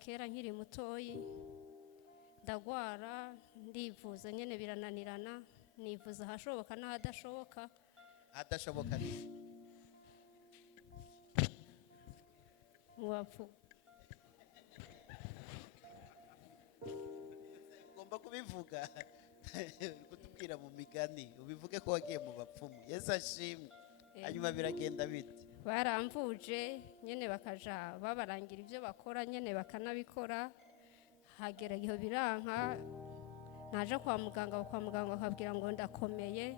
kera nkiri mutoyi ndagwara ndivuza nyene birananirana nivuza hashoboka n'ahadashoboka ni mubafu ugomba kubivuga kutubwira mu migani ubivuge ko wagiye mu bapfumu. Yesu ashimwe. Hanyuma biragenda bite? baramvuje nyene bakaja babarangira ivyo bakora nyene bakanabikora hagera igihe biranka naje kwa muganga bakabwira ngo ndakomeye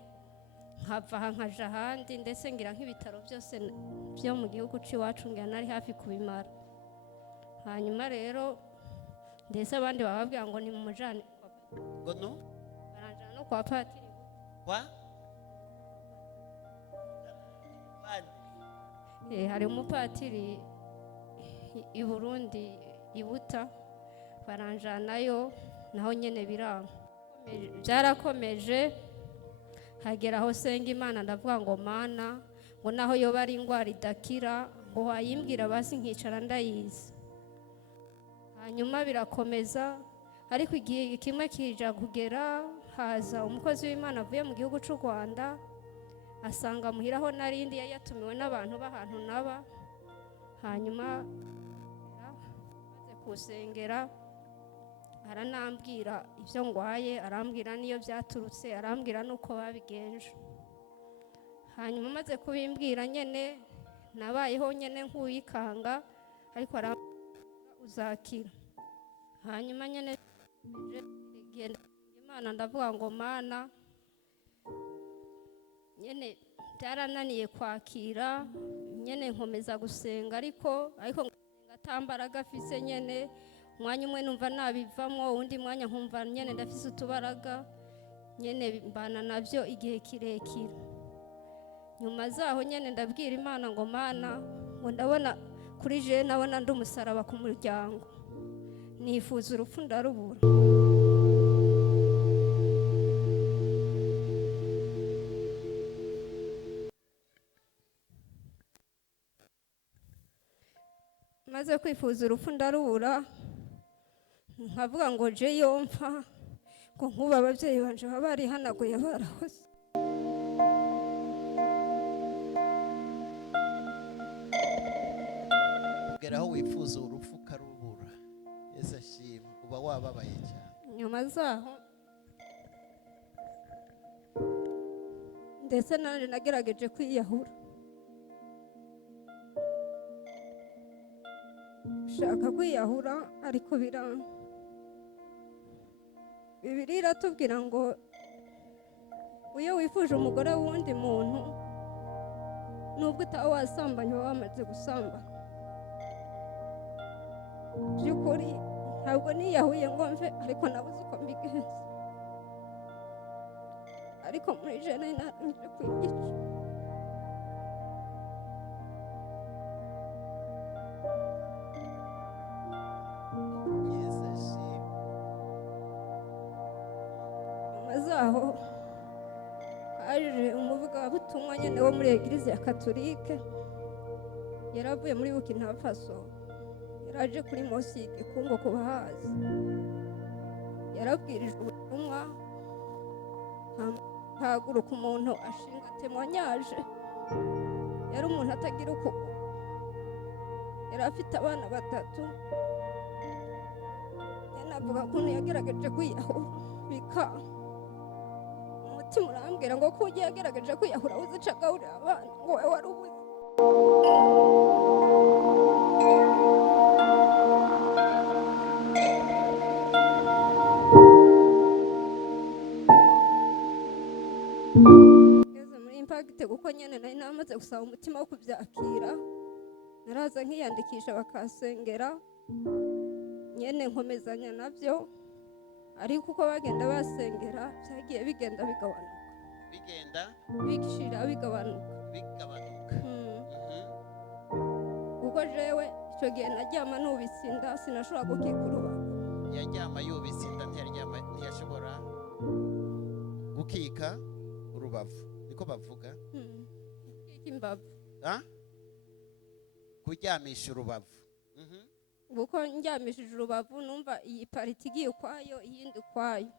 nkava aha nkaja ahandi ndetse ngira nk'ibitaro byose byo mu gihugu c'iwacu ngira nari hafi kubimara. Hanyuma rero ndetse abandi bababwira ngo ni mu mujane ngo no baranjana no kwa patiri kwa hari umupatiri i Burundi ibuta baranjanayo naho nyene biranga byarakomeje hagera aho senga Imana ndavuga ngo mana ngo naho yoba ari ingwara idakira ngo wayimbwira basi nkicara ndayizi. Hanyuma birakomeza ariko igihe kimwe kija kugera haza umukozi w'Imana avuye mu gihugu c'u Rwanda asanga muhiraho narindi yatumiwe n'abantu b'ahantu naba. Hanyuma maze kusengera aranambwira ivyo ngwaye arambwira niyo byaturutse arambwira nuko babigenje. Hanyuma maze kubimbwira nyene nabayeho nyene nk'uyikanga ariko uzakira. Hanyuma nyene genda Imana ndavuga ngo mana nyene byarananiye kwakira nyene nkomeza gusenga ariko ngatambaraga afise nyene mwanya umwe numva nabivamwo undi mwanya nkumva nyene ndafise utubaraga nyene mbana navyo igihe kirekire. Nyuma zaho nyene ndabwira Imana ngo mana ngo ndabona kuri je nabona ndi umusaraba ku muryango nifuza urupfu ndarubura. Maze kwifuza urupfu ndarubura nkavuga ngo je yomfa ngo nkuba abavyeyi banje baba barihanaguye barahoze. Ugeraho wifuza urupfu karubura. Yesu ashimwe. Uba wababaye cyane. Nyuma zaho ndetse nanje nagerageje kwiyahura shaka kwiyahura ariko biranga. Bibiliya iratubwira ngo iyo wifuje umugore w'undi muntu nubwo utawe wasambanye uba wamaze gusambana. By'ukuri ntabwo niyahuye ngo mve ariko nabuze uko mbigenza ariko muri jene narangije kwigisha. Yesu ashimwe. Mazaho haje umuvugabutumwa nyene wo muri Eglise ya Katolike yaravuye muri Burkina Faso yaraje kuri Mosi Gikungo ku bahazi yarabwirijwe ubutumwa haguruka umuntu ashinga témoignage. Yari umuntu atagira ukuguru yari afite abana batatu yanavuga ukuntu yagerageje kwiyahura bikanga. Umutima urambwira ngo ko ugiye yagerageje kwiyahura uzica agaburira abana ngo wowe wari ubuze. Ngeze muri Impact kuko nyene nari namaze gusaba umutima wo kubyakira naraza nkiyandikisha bakasengera nyene nkomezanya navyo ariko uko bagenda basengera byagiye bigenda bigabanuka bigishira bigabanuka kuko jewe icyo gihe naryama nubisinda sinashobora gukikuruba. Yaryama yubisinda ntiyashobora gukika urubavu niko bavuga. Imbavu kuryamisha urubavu. kuko njyamishije urubavu numva iyi pariti igiye ukwayo iyindi ukwayo,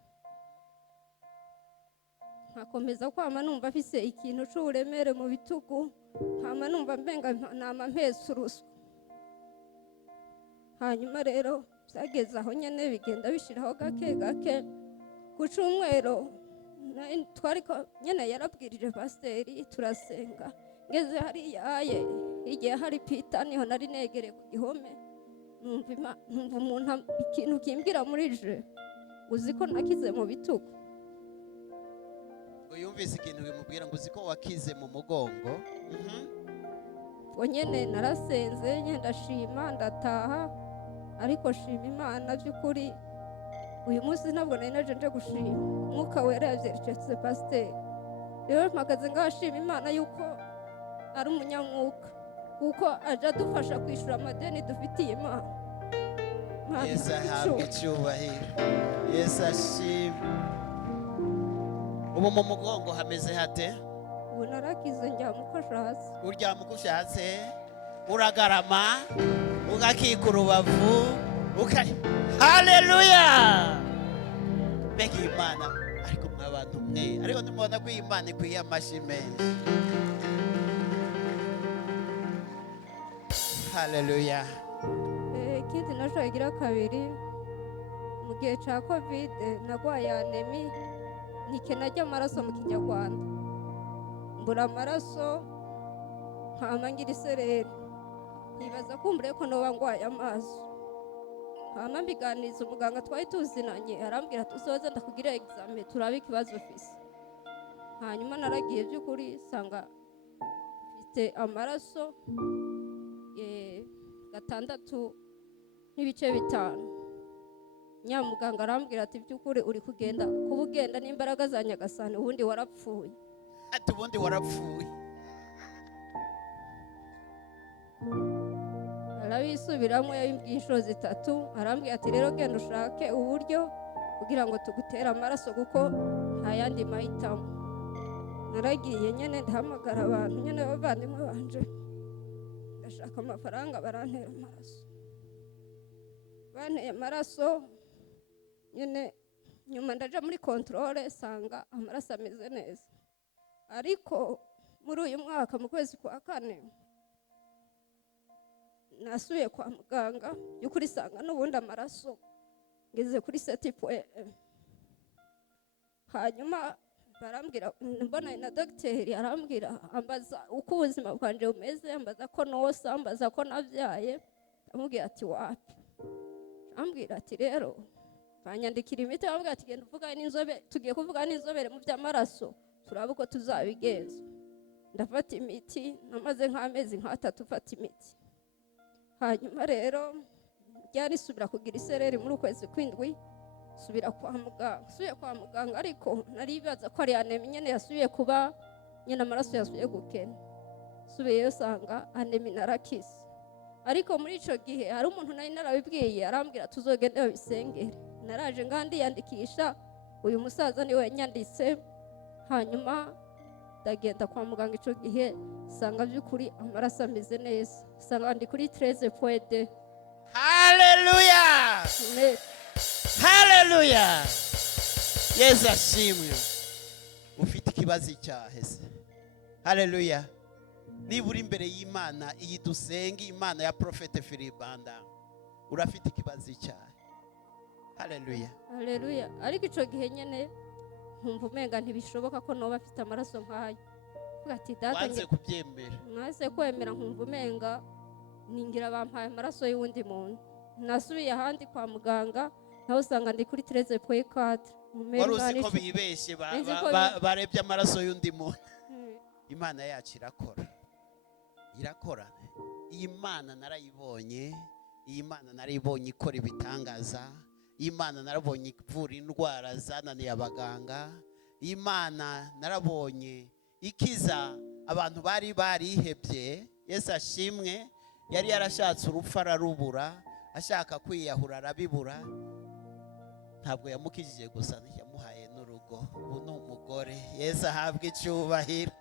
nkakomeza kwama numva afise ikintu c'uburemere mu bitugu, nkama numva mbenga nama mpesa uruswa. Hanyuma rero byageze aho nyene bigenda bishiraho gake gake. Ku Cumweru twariko nyene yarabwirije pasiteri turasenga, ngeze hariya igihe hari Pita niho nari negereye ku gihome, numva umuntu ikintu kimbwira muri je, uzi ko nakize mu bitugu. ngo yumvise ikintu bimubwira ngo uzi ko wakize mu mugongo. Ubwo nyene narasenze nyene ndashima ndataha, ariko shima Imana by'ukuri uyu munsi ntabwo nari naje nje gushima, Mwuka Wera yavyereketse pasiteri. Rero mpagaze ngashima Imana yuko ari umunyamwuka, kuko aje adufasha kwishura amadeni dufitiye Imana. Yesu ahabwe icyubahiro, Yesu ashimwe. Ubu mu mugongo hameze hate? Ubu narakize njyama uko ashatse. Uryama uko ushatse, uragarama ugakika urubavu haleluya. Mbega Imana, ariko mw'abantu mwe, ariko nimubona ko iyi Imana ikwiye amashyi menshi. Haleluya. Ikindi nashoboye igira kabiri, mu gihe cya covid nagwaye anemi, ntikena ry'amaraso mu Kinyarwanda, mbura amaraso nkama ngira isereri, nkibaza kumbure ko noba ngwaye amaso. Hama mbiganiriza umuganga twari tuzinanye, arambwira tuzoze ndakugira examen turabe ikibazo ufise. Hanyuma naragiye by'ukuri sanga mfite amaraso 6 n'ibice 5. Nyamuganga arambwira ati by'ukuri uri kugenda kuba ugenda n'imbaraga za Nyagasani, ubundi warapfuye. Ati ubundi warapfuye. Arabisubiramo yabimbwiye inshuro 3, arambwira ati rero genda ushake uburyo kugira ngo tugutere amaraso kuko nta yandi mahitamo. Naragiye nyene ndahamagara abantu nyene bavandimwe banje, ndashaka amafaranga barantera amaraso. Banteye amaraso nyene, nyuma ndaja muri controle sanga amaraso ameze neza. Ariko muri uyu mwaka mu kwezi kwa 4 nasuye kwa muganga y'ukuri sanga n'ubundi amaraso ngeze kuri 7.1. Hanyuma barambwira, mbona na dogiteri arambwira, ambaza uko ubuzima bwanje bumeze, ambaza ko nosa, ambaza ko navyaye. Amubwira ati wapi, ambwira ati rero banyandikira imiti, ambwira ati genda uvugane n'inzobe, tugiye kuvugana n'inzobere mu by'amaraso turabe uko tuzabigenza. Ndafata imiti, namaze nk'amezi 3 ufata imiti. Hanyuma rero ryarisubira kugira isereri muri ukwezi kw'indwi, subira kwa muganga. Subiye kwa muganga ariko naribaza ko ari anemi nyene yasubiye kuba nyene amaraso yasubiye gukena. Subiyeyo sanga anemi narakize. Ariko muri ico gihe hari umuntu nari narabibwiye, arambwira tuzogende babisengere. Naraje ngandi yandikisha, uyu musaza ni we nyanditse. Hanyuma ndagenda kwa muganga ico gihe sanga by'ukuri amaraso ameze neza, sanga ndi kuri 13.2. Haleluya. Amen. Haleluya. Yesu ashimwe. Ufite ikibazo cyaheze. Haleluya. Niba uri imbere y'Imana iyi dusenga, Imana ya Prophet Philibanda, urafite ikibazo cyahe. Haleluya. Haleluya. Ariko ico gihe nyene nkumva umenga ntibishoboka ko noba afite amaraso nk'ayo. Vuga ati data wanze kubyemera. Nase kwemera nkumva umenga ningira bampaye amaraso y'undi muntu. Nasubiye ahandi kwa muganga, naho usanga ndi kuri 13.4. Wari uzi ko bibeshye barebye amaraso y'undi muntu. Imana yacu irakora. Iyi Mana narayibonye, iyi Mana narayibonye ikora ibitangaza, iyi Mana narabonye ivura indwara zananiye abaganga, iyi Mana narabonye ikiza abantu bari barihebye. Yesu ashimwe. Yari yarashatse urupfu ararubura, ashaka kwiyahura arabibura. Ntabwo yamukijije gusa, yamuhaye n'urugo. Ubu ni umugore. Yesu ahabwe icyubahiro.